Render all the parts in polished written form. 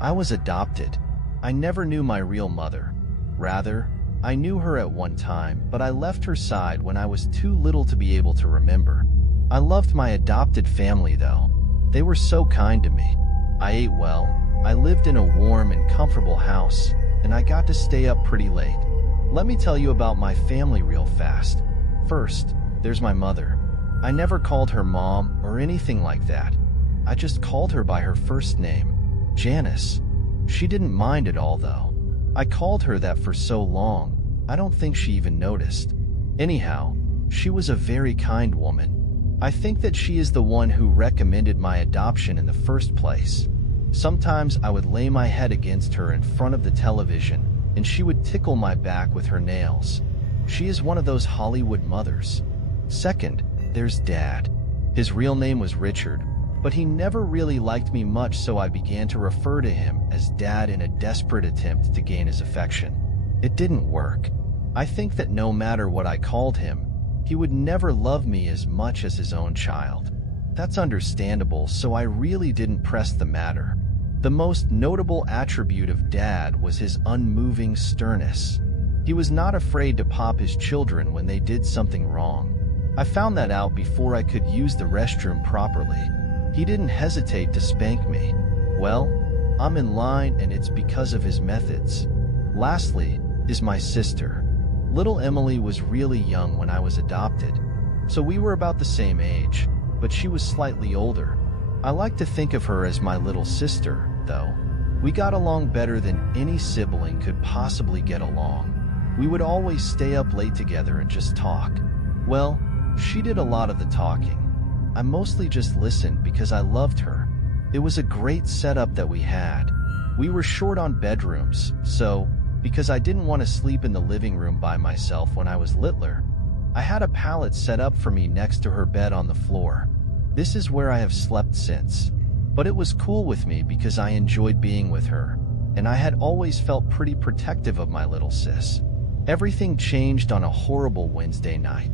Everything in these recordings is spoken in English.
I was adopted. I never knew my real mother. Rather, I knew her at one time, but I left her side when I was too little to be able to remember. I loved my adopted family though. They were so kind to me. I ate well, I lived in a warm and comfortable house, and I got to stay up pretty late. Let me tell you about my family real fast. First, there's my mother. I never called her mom or anything like that. I just called her by her first name, Janice. She didn't mind at all though. I called her that for so long, I don't think she even noticed. Anyhow, she was a very kind woman. I think that she is the one who recommended my adoption in the first place. Sometimes I would lay my head against her in front of the television, and she would tickle my back with her nails. She is one of those Hollywood mothers. Second, there's Dad. His real name was Richard, but he never really liked me much, so I began to refer to him as Dad in a desperate attempt to gain his affection. It didn't work. I think that no matter what I called him, he would never love me as much as his own child. That's understandable, so I really didn't press the matter. The most notable attribute of Dad was his unmoving sternness. He was not afraid to pop his children when they did something wrong. I found that out before I could use the restroom properly. He didn't hesitate to spank me. Well, I'm in line, and it's because of his methods. Lastly is my sister. Little Emily was really young when I was adopted, so we were about the same age, but she was slightly older. I like to think of her as my little sister, though. We got along better than any sibling could possibly get along. We would always stay up late together and just talk. Well, she did a lot of the talking. I mostly just listened because I loved her. It was a great setup that we had. We were short on bedrooms, so, because I didn't want to sleep in the living room by myself when I was littler, I had a pallet set up for me next to her bed on the floor. This is where I have slept since. But it was cool with me because I enjoyed being with her, and I had always felt pretty protective of my little sis. Everything changed on a horrible Wednesday night.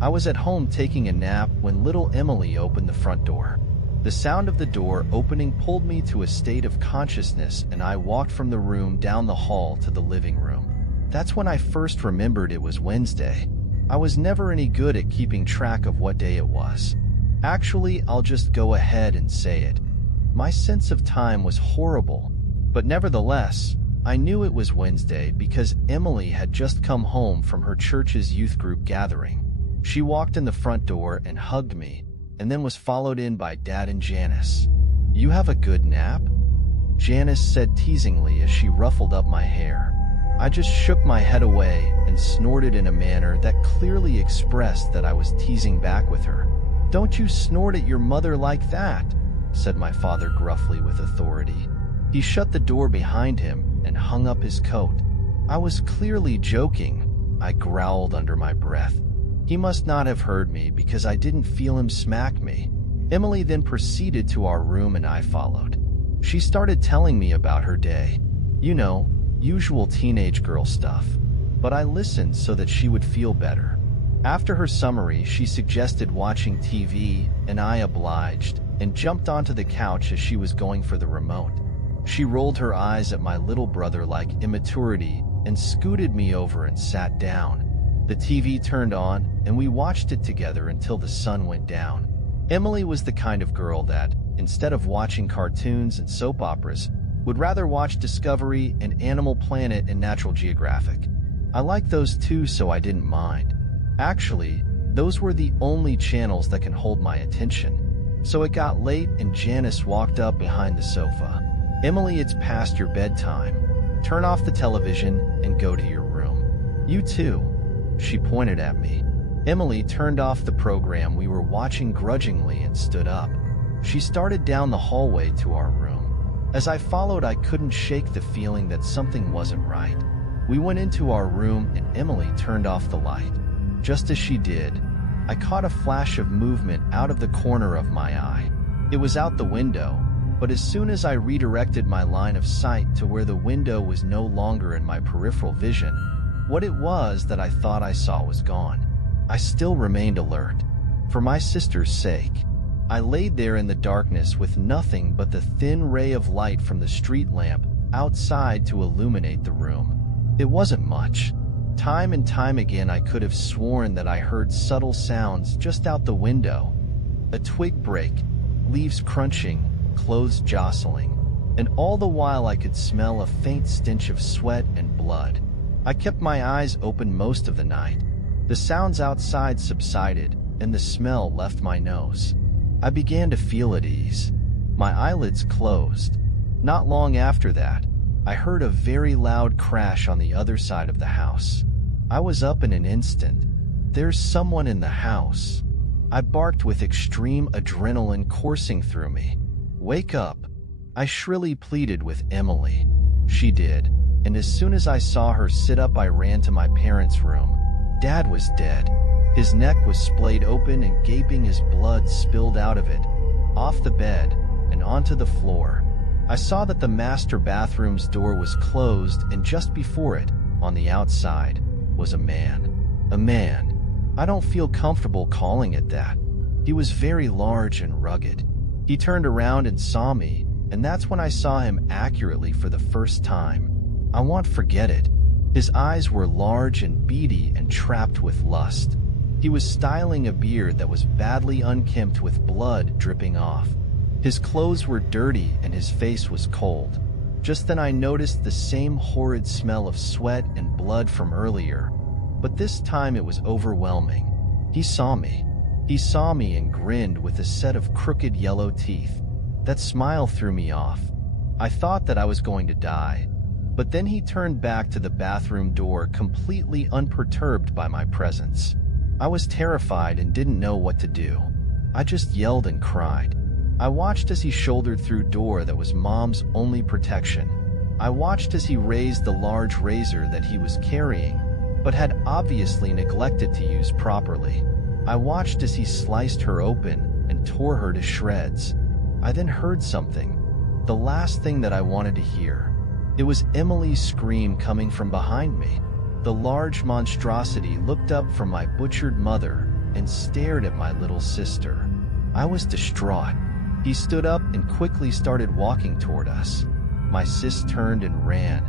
I was at home taking a nap when little Emily opened the front door. The sound of the door opening pulled me to a state of consciousness, and I walked from the room down the hall to the living room. That's when I first remembered it was Wednesday. I was never any good at keeping track of what day it was. Actually, I'll just go ahead and say it. My sense of time was horrible, but nevertheless, I knew it was Wednesday because Emily had just come home from her church's youth group gathering. She walked in the front door and hugged me, and then was followed in by Dad and Janice. "You have a good nap?" Janice said teasingly as she ruffled up my hair. I just shook my head away and snorted in a manner that clearly expressed that I was teasing back with her. "Don't you snort at your mother like that," said my father gruffly with authority. He shut the door behind him and hung up his coat. I was clearly joking, I growled under my breath. He must not have heard me because I didn't feel him smack me. Emily then proceeded to our room and I followed. She started telling me about her day. You know, usual teenage girl stuff. But I listened so that she would feel better. After her summary, she suggested watching TV, and I obliged, and jumped onto the couch as she was going for the remote. She rolled her eyes at my little brother like immaturity and scooted me over and sat down. The TV turned on, and we watched it together until the sun went down. Emily was the kind of girl that, instead of watching cartoons and soap operas, would rather watch Discovery and Animal Planet and Natural Geographic. I liked those too, so I didn't mind. Actually, those were the only channels that can hold my attention. So it got late and Janice walked up behind the sofa. "Emily, it's past your bedtime. Turn off the television and go to your room." "You too." She pointed at me. Emily turned off the program we were watching grudgingly and stood up. She started down the hallway to our room. As I followed, I couldn't shake the feeling that something wasn't right. We went into our room and Emily turned off the light. Just as she did, I caught a flash of movement out of the corner of my eye. It was out the window, but as soon as I redirected my line of sight to where the window was no longer in my peripheral vision, what it was that I thought I saw was gone. I still remained alert. For my sister's sake. I laid there in the darkness with nothing but the thin ray of light from the street lamp outside to illuminate the room. It wasn't much. Time and time again I could have sworn that I heard subtle sounds just out the window. A twig break, leaves crunching, clothes jostling, and all the while I could smell a faint stench of sweat and blood. I kept my eyes open most of the night. The sounds outside subsided, and the smell left my nose. I began to feel at ease. My eyelids closed. Not long after that, I heard a very loud crash on the other side of the house. I was up in an instant. "There's someone in the house." I barked with extreme adrenaline coursing through me. "Wake up!" I shrilly pleaded with Emily. She did, and as soon as I saw her sit up, I ran to my parents' room. Dad was dead. His neck was splayed open and gaping as blood spilled out of it, off the bed, and onto the floor. I saw that the master bathroom's door was closed, and just before it, on the outside, was a man. A man. I don't feel comfortable calling it that. He was very large and rugged. He turned around and saw me, and that's when I saw him accurately for the first time. I won't forget it. His eyes were large and beady and trapped with lust. He was styling a beard that was badly unkempt with blood dripping off. His clothes were dirty and his face was cold. Just then I noticed the same horrid smell of sweat and blood from earlier, but this time it was overwhelming. He saw me. He saw me and grinned with a set of crooked yellow teeth. That smile threw me off. I thought that I was going to die, but then he turned back to the bathroom door completely unperturbed by my presence. I was terrified and didn't know what to do. I just yelled and cried. I watched as he shouldered through door that was Mom's only protection. I watched as he raised the large razor that he was carrying, but had obviously neglected to use properly. I watched as he sliced her open and tore her to shreds. I then heard something, the last thing that I wanted to hear. It was Emily's scream coming from behind me. The large monstrosity looked up from my butchered mother and stared at my little sister. I was distraught. He stood up and quickly started walking toward us. My sis turned and ran,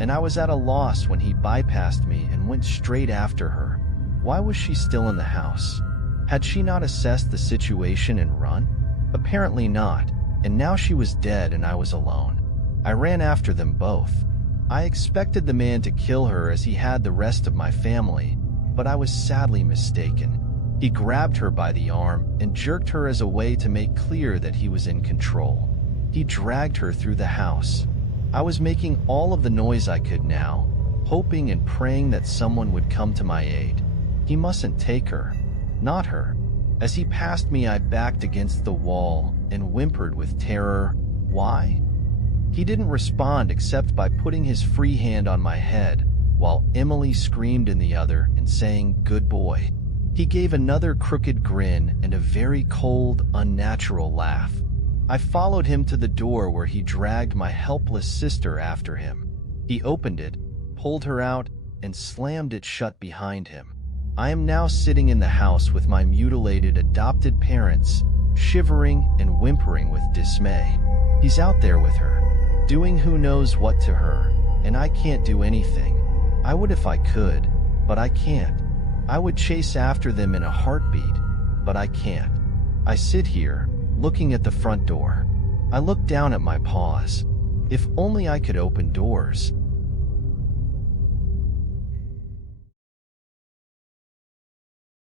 and I was at a loss when he bypassed me and went straight after her. Why was she still in the house? Had she not assessed the situation and run? Apparently not, and now she was dead and I was alone. I ran after them both. I expected the man to kill her as he had the rest of my family, but I was sadly mistaken. He grabbed her by the arm and jerked her as a way to make clear that he was in control. He dragged her through the house. I was making all of the noise I could now, hoping and praying that someone would come to my aid. He mustn't take her. Not her. As he passed me, I backed against the wall and whimpered with terror. Why? He didn't respond except by putting his free hand on my head, while Emily screamed in the other and saying, "Good boy." He gave another crooked grin and a very cold, unnatural laugh. I followed him to the door where he dragged my helpless sister after him. He opened it, pulled her out, and slammed it shut behind him. I am now sitting in the house with my mutilated adopted parents, shivering and whimpering with dismay. He's out there with her, doing who knows what to her, and I can't do anything. I would if I could, but I can't. I would chase after them in a heartbeat, but I can't. I sit here, looking at the front door. I look down at my paws. If only I could open doors.